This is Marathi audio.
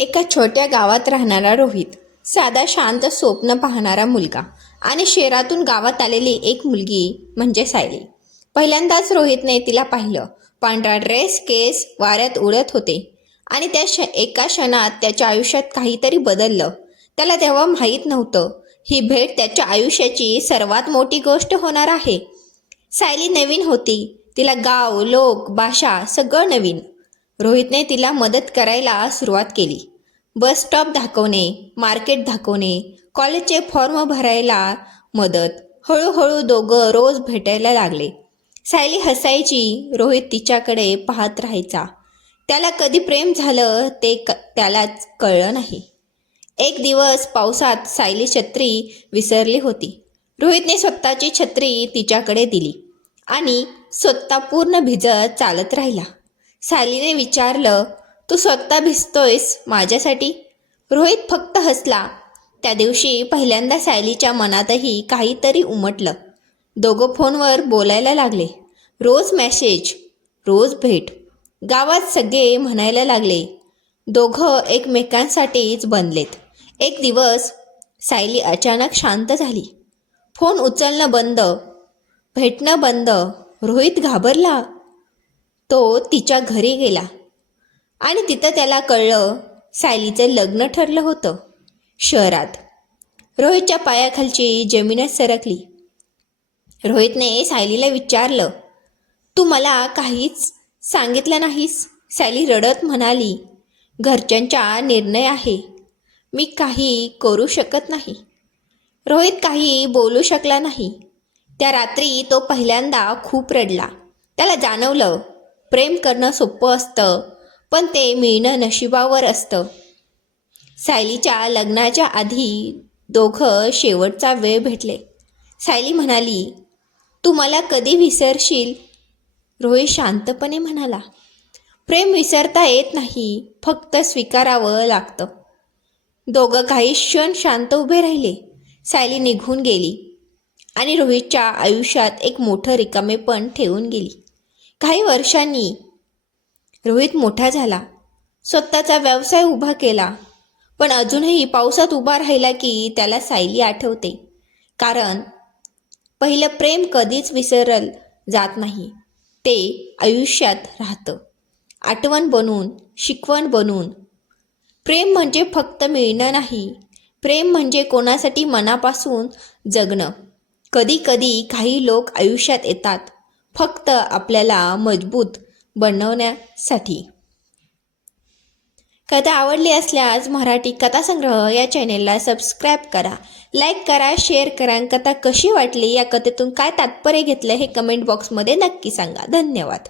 एका छोट्या गावात राहणारा रोहित, साधा शांत स्वप्न पाहणारा मुलगा आणि शहरातून गावात आलेली एक मुलगी म्हणजे सायली. पहिल्यांदाच रोहितने तिला पाहिलं. पांढरा ड्रेस, केस वाऱ्यात उडत होते आणि त्या एका क्षणात त्याच्या आयुष्यात काहीतरी बदललं. त्याला तेव्हा माहीत नव्हतं ही भेट त्याच्या आयुष्याची सर्वात मोठी गोष्ट होणार आहे. सायली नवीन होती. तिला गाव, लोक, भाषा सगळं नवीन. रोहितने तिला मदत करायला सुरुवात केली. बस स्टॉप दाखवणे, मार्केट दाखवणे, कॉलेजचे फॉर्म भरायला मदत. हळूहळू दोघं रोज भेटायला लागले. सायली हसायची, रोहित तिच्याकडे पाहत राहायचा. त्याला कधी प्रेम झालं ते त्यालाच कळलं नाही. एक दिवस पावसात सायली छत्री विसरली होती. रोहितने स्वतःची छत्री तिच्याकडे दिली आणि स्वतः पूर्ण भिजत चालत राहिला. सायलीने विचारलं, तू स्वतः भिजतोयस माझ्यासाठी? रोहित फक्त हसला. त्या दिवशी पहिल्यांदा सायलीच्या मनातही काहीतरी उमटलं. दोघं फोनवर बोलायला लागले. रोज मेसेज, रोज भेट. गावात सगळे म्हणायला लागले, दोघं एकमेकांसाठीच बनलेत. एक दिवस सायली अचानक शांत झाली. फोन उचलणं बंद, भेटणं बंद. रोहित घाबरला. तो तिच्या घरी गेला आणि तिथं त्याला कळलं, सायलीचं लग्न ठरलं होतं शहरात. रोहितच्या पायाखालची जमीनच सरकली. रोहितने सायलीला विचारलं, तू मला काहीच सांगितलं नाहीस? सायली रडत म्हणाली, घरच्यांचा निर्णय आहे, मी काही करू शकत नाही. रोहित काही बोलू शकला नाही. त्या रात्री तो पहिल्यांदा खूप रडला. त्याला जाणवलं, प्रेम करणं सोपं असतं, पण ते मिळणं नशिबावर असतं. सायलीच्या लग्नाच्या आधी दोघं शेवटचा वेळ भेटले. सायली म्हणाली, तू मला कधी विसरशील? रोहित शांतपणे म्हणाला, प्रेम विसरता येत नाही, फक्त स्वीकारावं लागतं. दोघं काही क्षण शांत उभे राहिले. सायली निघून गेली आणि रोहितच्या आयुष्यात एक मोठं रिकामेपण ठेवून गेली. काही वर्षांनी रोहित मोठा झाला, स्वतःचा व्यवसाय उभा केला. पण अजूनही पावसात उभा राहिला की त्याला सायली आठवते. कारण पहिलं प्रेम कधीच विसरलं जात नाही. ते आयुष्यात राहतं, आठवण बनून, शिकवण बनून. प्रेम म्हणजे फक्त मिळणं नाही, प्रेम म्हणजे कोणासाठी मनापासून जगणं. कधी कधी काही लोक आयुष्यात येतात फक्त आपल्याला मजबूत बनवण्यासाठी. कथा आवडली असल्यास मराठी कथासंग्रह या चॅनेलला सबस्क्राईब करा, लाईक करा, शेअर करा. कथा कशी वाटली, या कथेतून काय तात्पर्य घेतलं हे कमेंट बॉक्समध्ये नक्की सांगा. धन्यवाद.